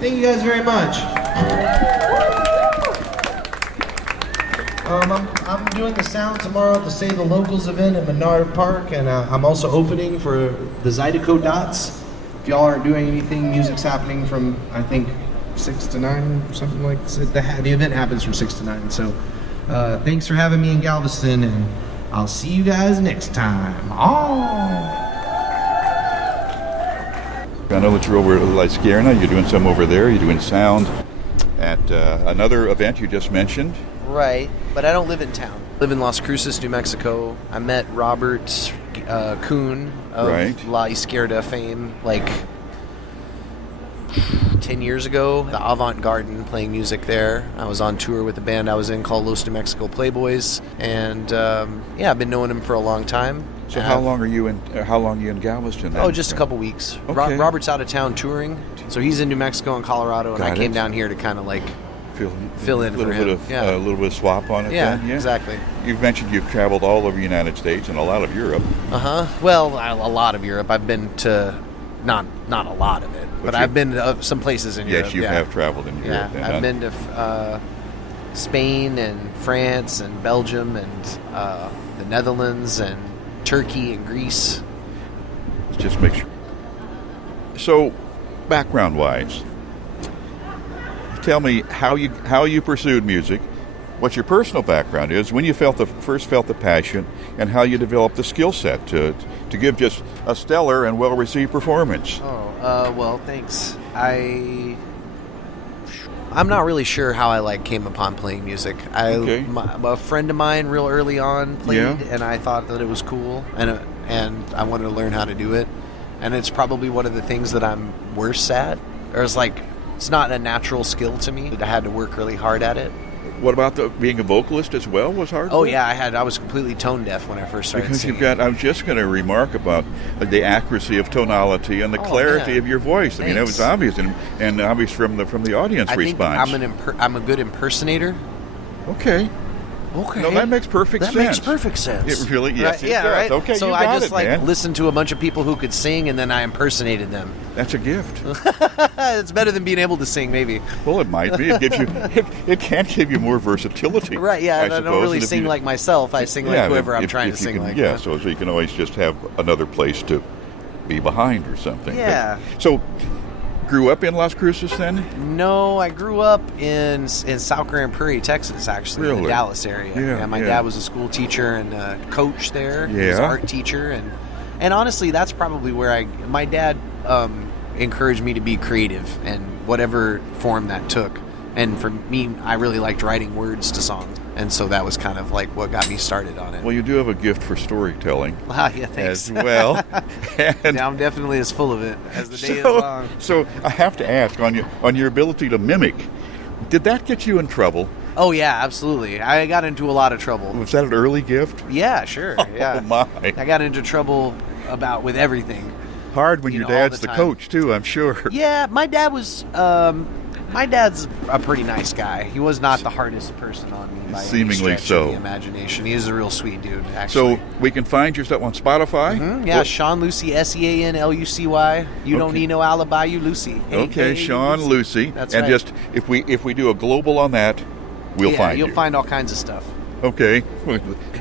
Thank you guys very much. I'm doing the sound tomorrow at the Save the Locals event at Menard Park, and I'm also opening for the Zydeco Dots. If y'all aren't doing anything, music's happening from, I think, 6 to 9, something like that. The event happens from 6 to 9, so thanks for having me in Galveston, and I'll see you guys next time. I know that you're over at La Izquierda. You're doing some over there. You're doing sound at another event you just mentioned. Right, but I don't live in town. I live in Las Cruces, New Mexico. I met Robert Kuhn of La Izquierda fame like 10 years ago. The Avant Garden, playing music there. I was on tour with the band I was in called Los New Mexico Playboys, and I've been knowing him for a long time. So how long are you in Galveston then? Oh, just a couple weeks. Okay. Robert's out of town touring, so he's in New Mexico and Colorado, and I came down here to kind of like fill in for him. A little bit of swap on it then? Yeah, exactly. You've mentioned you've traveled all over the United States and a lot of Europe. Well, a lot of Europe. I've been to, not a lot of it, but I've been to some places in Europe. Yes, you have traveled in Europe. Yeah, I've been to Spain and France and Belgium and the Netherlands and Turkey and Greece. Just make sure. So, background-wise, tell me how you pursued music, what your personal background is, when you first felt the passion, and how you developed the skill set to give just a stellar and well-received performance. Well, thanks. I'm not really sure how I came upon playing music. A friend of mine real early on played, and I thought that it was cool, and I wanted to learn how to do it. And it's probably one of the things that I'm worse at. Or it's not a natural skill to me. I had to work really hard at it. What about being a vocalist as well was hard? Oh yeah, I was completely tone deaf when I first started singing. I was just going to remark about the accuracy of tonality and the clarity of your voice. Thanks. I mean, it was obvious and obvious from the audience response. I think I'm a good impersonator. Okay. No, that makes perfect sense. That makes perfect sense. It really, yes, right? it does. Right? Okay, so you I got just listened to a bunch of people who could sing, and then I impersonated them. That's a gift. It's better than being able to sing, maybe. Well, it might be. It gives you. It can give you more versatility. Right? Yeah. I don't really sing like myself. I sing like whoever I'm trying to sing like. Yeah. So you can always just have another place to be behind or something. Yeah. So. Grew up in Las Cruces then? No, I grew up in South Grand Prairie, Texas, actually, in the Dallas area. Yeah, my dad was a school teacher and a coach there. Yeah. He was an art teacher, and honestly, that's probably where my dad encouraged me to be creative, and whatever form that took. And for me, I really liked writing words to songs. And so that was kind of what got me started on it. Well, you do have a gift for storytelling. Yeah, thanks. As well. And I'm definitely as full of it as the day is long. So I have to ask, on your ability to mimic, did that get you in trouble? Oh, yeah, absolutely. I got into a lot of trouble. Was that an early gift? Yeah, sure. Yeah. Oh, my. I got into trouble with everything. Hard when your dad's the coach, too, I'm sure. Yeah, my dad was... my dad's a pretty nice guy. He was not the hardest person on me by any stretch of the imagination. He is a real sweet dude, actually. So we can find your stuff on Spotify? Mm-hmm. Yeah, Sean Lucy, Seanlucy. You don't need no alibi, you Lucy. Okay, Sean Lucy. That's right. And just, if we do a global on that, we'll find you. You'll find all kinds of stuff. Okay.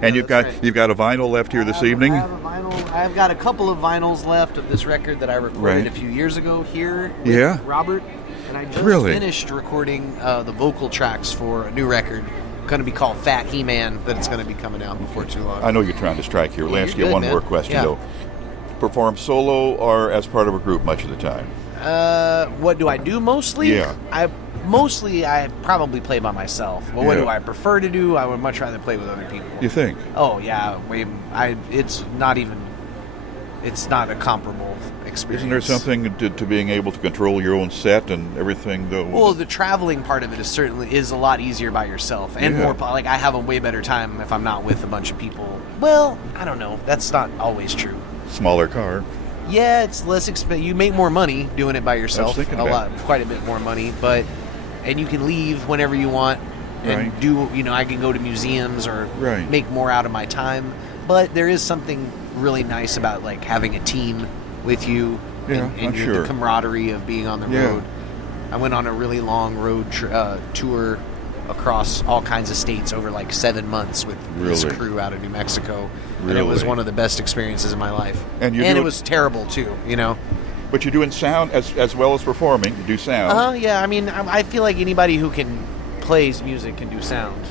And you've got a vinyl left here this evening? I have a vinyl. I've got a couple of vinyls left of this record that I recorded a few years ago here with Robert. And I just finished recording the vocal tracks for a new record, going to be called Fat He-Man, that it's going to be coming out before too long. I know you're trying to strike here. Let me ask you one more question, though. Perform solo or as part of a group much of the time? What do I do mostly? Yeah. I probably play by myself. But what do I prefer to do? I would much rather play with other people. You think? Oh, yeah. It's not a comparable experience. Isn't there something to being able to control your own set and everything, though? Well, the traveling part of it is a lot easier by yourself, and more I have a way better time if I'm not with a bunch of people. Well, I don't know. That's not always true. Smaller car. Yeah, it's less expensive. You make more money doing it by yourself. Quite a bit more money, and you can leave whenever you want and I can go to museums or make more out of my time. But there is something really nice about having a team with you and the camaraderie of being on the road. I went on a really long road tour across all kinds of states over like 7 months with this crew out of New Mexico. Really? And it was one of the best experiences of my life. And it was terrible too, you know. But you're doing sound as well as performing. You do sound. Yeah, I mean, I feel like anybody who can play music can do sound,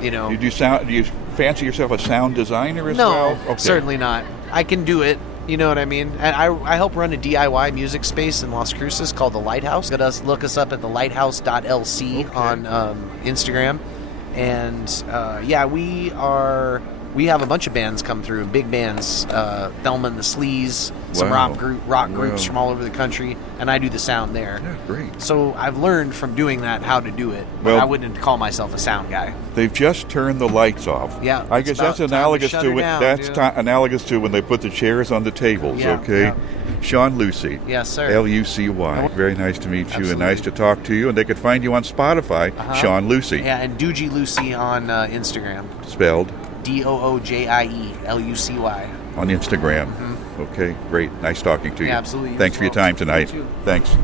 you know. You do sound. Do you fancy yourself a sound designer as well? No, certainly not. I can do it. You know what I mean? And I help run a DIY music space in Las Cruces called The Lighthouse. Look us up at thelighthouse.lc on Instagram. And we have a bunch of bands come through, big bands, Thelma and the Sleaze, some rock groups from all over the country, and I do the sound there. Yeah, great. So I've learned from doing that how to do it, but I wouldn't call myself a sound guy. They've just turned the lights off. Yeah, I guess that's analogous analogous to when they put the chairs on the tables. Yeah, okay, yeah. Sean Lucy. Yes, sir. Lucy. Very nice to meet you and nice to talk to you. And they could find you on Spotify, Sean Lucy. Yeah, and Doogie Lucy on Instagram. Spelled DOOJIELUCY on Instagram. Okay, great. Nice talking to you. Yeah, absolutely. Thanks for your time tonight. You too. Thanks.